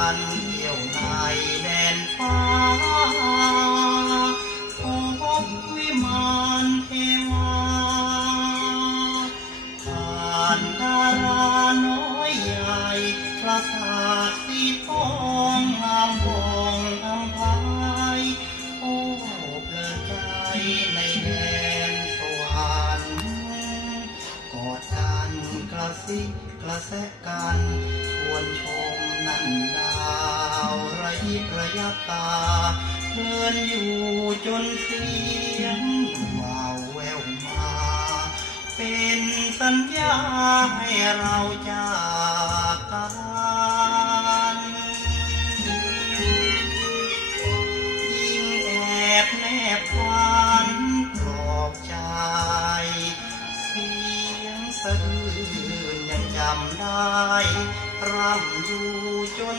านเที่ยวในแดนฟ้า กระซิกระแซกันชวนชมนั่นดาวไรประยับตาเพลินอยู่จนเสียงว่าวแววมา เป็นสัญญาให้เราจากกันำได้ ร่ำอยู่จน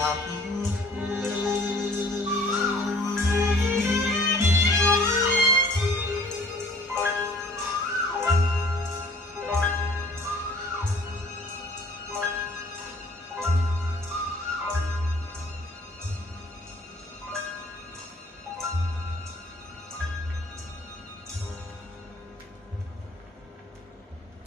นกลับ